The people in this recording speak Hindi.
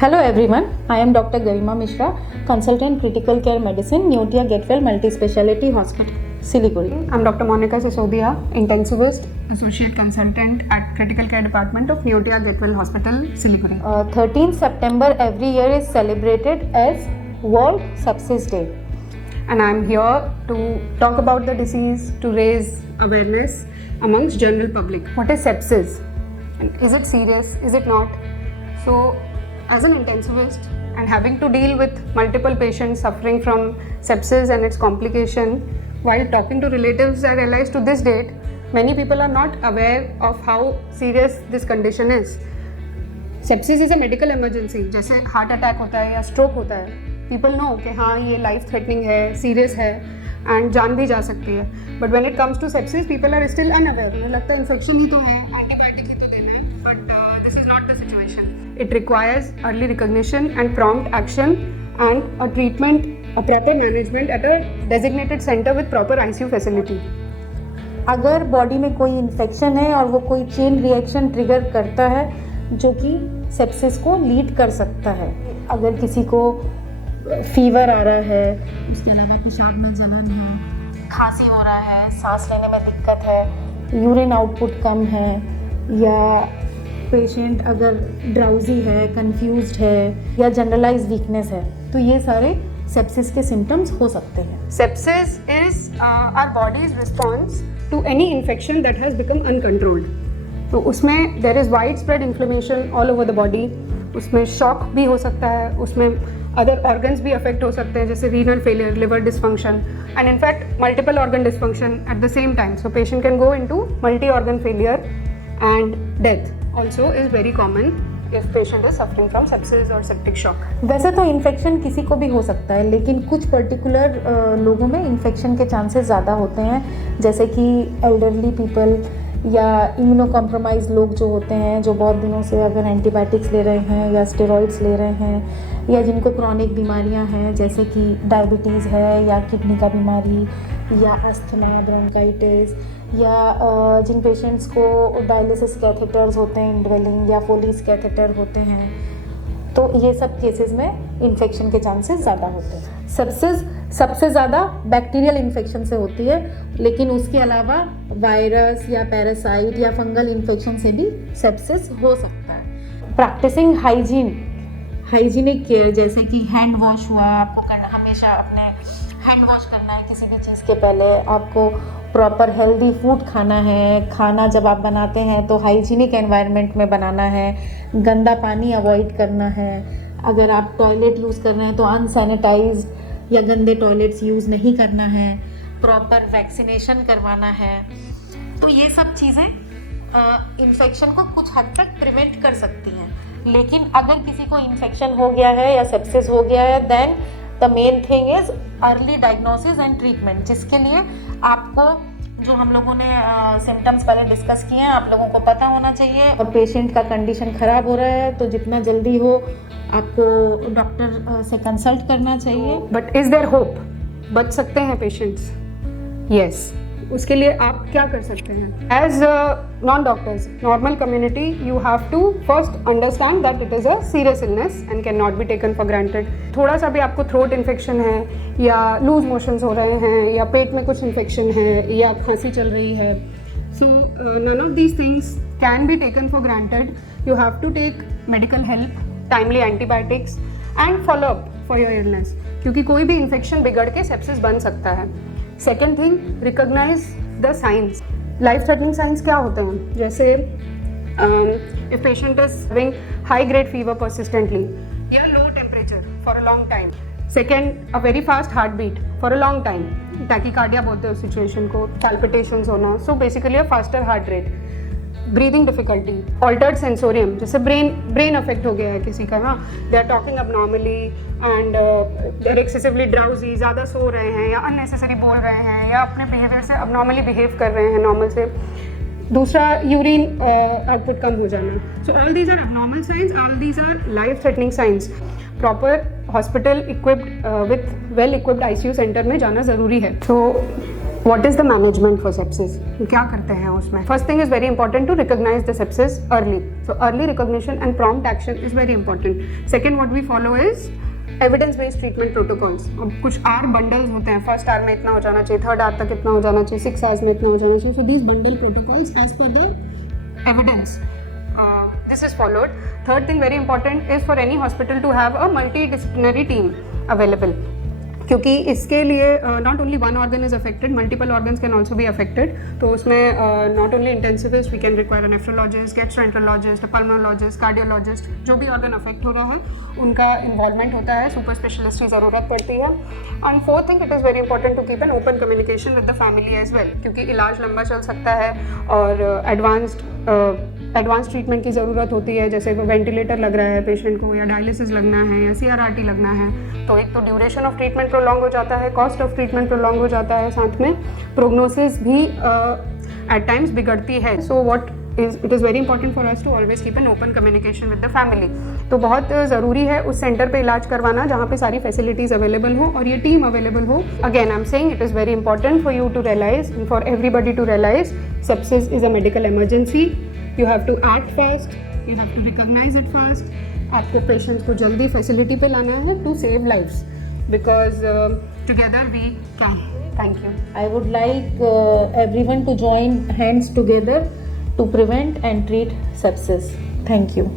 Hello everyone, I am Dr. Garima Mishra, Consultant Critical Care Medicine, Neotia Getwell Multi-Speciality Hospital, Siliguri. I'm Dr. Monica Sisodia, Intensivist, Associate Consultant at Critical Care Department of Neotia Getwell Hospital, Siliguri. 13th September every year is celebrated as World Sepsis Day. And I'm here to talk about the disease, to raise awareness amongst general public. What is sepsis? And is it serious? Is it not? So, as an intensivist and having to deal with multiple patients suffering from sepsis and its complication, while talking to relatives, I realized to this date, many people are not aware of how serious this condition is. Sepsis is a medical emergency. जैसे हार्ट अटैक होता है या स्ट्रोक होता है, people know कि हाँ ये लाइफ थ्रेटनिंग है, सीरियस है एंड जान भी जा सकती है. But when it comes to sepsis people are still unaware. उन्हें लगता है इन्फेक्शन ही तो है, एंटीबायोटिक ही तो देना है. But this is not the situation. It requires early recognition and prompt action and a treatment, a proper management at a designated center with proper ICU facility. अगर बॉडी में कोई इन्फेक्शन है और वो कोई चेन रिएक्शन ट्रिगर करता है जो कि सेप्सिस को लीड कर सकता है. अगर किसी को फीवर आ रहा है, उसके अलावा पेशाब में जलन है, खांसी हो रहा है, सांस लेने में दिक्कत है, यूरिन आउटपुट कम है, या पेशेंट अगर ड्राउजी है, कंफ्यूज्ड है या जनरलाइज वीकनेस है, तो ये सारे सेप्सिस के सिम्टम्स हो सकते हैं. Sepsis is our body's response to any infection that has become uncontrolled. तो उसमें there is widespread inflammation all over the body. उसमें शॉक भी हो सकता है, उसमें अदर ऑर्गन्स भी अफेक्ट हो सकते हैं जैसे renal failure, liver dysfunction and in fact multiple organ dysfunction at the same time. So patient can go into multi organ failure and death also is very common if patient is suffering from sepsis or septic shock. वैसे तो इन्फेक्शन किसी को भी हो सकता है, लेकिन कुछ पर्टिकुलर लोगों में इन्फेक्शन के चांसेस ज़्यादा होते हैं, जैसे कि एल्डरली पीपल या इम्यूनो कॉम्प्रोमाइज लोग जो होते हैं, जो बहुत दिनों से अगर एंटीबायोटिक्स ले रहे हैं या स्टेरॉइड्स ले रहे हैं, या जिनको क्रॉनिक बीमारियां हैं जैसे कि डायबिटीज़ है या किडनी का बीमारी या अस्थमा, ब्रोंकाइटिस, या जिन पेशेंट्स को डायलिसिस कैथेटर्स होते हैं इंडवेलिंग या फोलिस कैथेटर होते हैं, तो ये सब केसेस में इन्फेक्शन के चांसेस ज़्यादा होते हैं. सेप्सिस सबसे ज़्यादा बैक्टीरियल इन्फेक्शन से होती है, लेकिन उसके अलावा वायरस या पैरासाइट या फंगल इन्फेक्शन से भी सेप्सिस हो सकता है. प्रैक्टिसिंग हाइजीनिक केयर जैसे कि हैंड वॉश हुआ, आपको करना हमेशा अपने हैंड वॉश करना है किसी भी चीज़ के पहले. आपको प्रॉपर हेल्दी फूड खाना है. खाना जब आप बनाते हैं तो हाइजीनिक एनवायरनमेंट में बनाना है. गंदा पानी अवॉइड करना है. अगर आप टॉयलेट यूज़ कर रहे हैं तो अनसैनिटाइज्ड या गंदे टॉयलेट्स यूज़ नहीं करना है. प्रॉपर वैक्सीनेशन करवाना है. तो ये सब चीज़ें इन्फेक्शन को कुछ हद तक प्रिवेंट कर सकती हैं. लेकिन अगर किसी को इन्फेक्शन हो गया है या सेप्सिस हो गया है, then the main thing is early diagnosis and treatment, जिसके लिए आपको जो हम लोगों ने सिम्टम्स पहले डिस्कस किए हैं आप लोगों को पता होना चाहिए. और पेशेंट का कंडीशन ख़राब हो रहा है तो जितना जल्दी हो आपको डॉक्टर से कंसल्ट करना चाहिए. But is there hope? बच सकते हैं पेशेंट्स? यस. उसके लिए आप क्या कर सकते हैं? As non doctors, normal community, you have to first understand that it is a serious illness and can not be taken for granted. थोड़ा सा भी आपको थ्रोट इन्फेक्शन है या लूज मोशंस हो रहे हैं या पेट में कुछ इन्फेक्शन है या खांसी चल रही है, so none of these things can be taken for granted. You have to take medical help, timely antibiotics and follow up for your illness, क्योंकि कोई भी इन्फेक्शन बिगड़ के सेप्सिस बन सकता है. Second thing, recognise the signs. Life threatening signs क्या होते हैं? जैसे if patient is having high grade fever persistently या low temperature for a long time. Second, a very fast heart beat for a long time. Tachycardia बोलते हैं उस सिचुएशन को, पैल्पिटेशंस होना. So basically a faster heart rate. Breathing difficulty, altered sensorium, जैसे ब्रेन अफेक्ट हो गया है किसी का ना, they are talking abnormally and they are excessively drowsy, ज़्यादा सो रहे हैं या अननेसेसरी बोल रहे हैं या अपने बिहेवियर से अबनॉर्मली बिहेव कर रहे हैं नॉर्मल से. दूसरा, यूरिन आउटपुट कम हो जाना. So all these are abnormal signs, all these are life threatening signs. Proper hospital equipped with well equipped ICU centre में जाना ज़रूरी है. तो What is the management for sepsis? क्या करते हैं उसमें? First thing is very important to recognize the sepsis early. So early recognition and prompt action is very important. Second, what we follow is evidence based treatment protocols. अब कुछ R bundles होते हैं. First R में इतना हो जाना चाहिए, third R तक इतना हो जाना चाहिए, 6 Rs में इतना हो जाना चाहिए. So these bundle protocols as per the evidence. This is followed. Third thing very important is for any hospital to have a multidisciplinary team available. क्योंकि इसके लिए not only one organ is affected, multiple organs can also be affected. तो उसमें not only intensivist, we can require a nephrologist, gastroenterologist, pulmonologist, cardiologist. जो भी ऑर्गन अफेक्ट हो रहा है उनका इन्वॉल्वमेंट होता है, सुपर स्पेशलिस्ट की ज़रूरत पड़ती है. And fourth thing, it is very important to keep an open communication with the family as well, क्योंकि इलाज लंबा चल सकता है और एडवांस ट्रीटमेंट की ज़रूरत होती है. जैसे वेंटिलेटर लग रहा है पेशेंट को, या डायलिसिस लगना है, या CRRT लगना है, तो एक तो ड्यूरेशन ऑफ ट्रीटमेंट प्रोलॉन्ग हो जाता है, कॉस्ट ऑफ ट्रीटमेंट प्रोलॉन्ग हो जाता है, साथ में प्रोग्नोसिस भी एट टाइम्स बिगड़ती है. So it is very important for us to always keep an open communication with the family. तो बहुत ज़रूरी है उस सेंटर पे इलाज करवाना जहाँ पे सारी फैसिलिटीज़ अवेलेबल हो और ये टीम अवेलेबल हो. Again I am saying it is very important for you to realise, for everybody to realise, sepsis is a medical emergency. You have to act fast, you have to recognize it fast. आपको पेशेंट्स को जल्दी फैसिलिटी पे लाना है to save lives, because together we can. Thank you. I would like everyone to join hands together to prevent and treat sepsis. Thank you.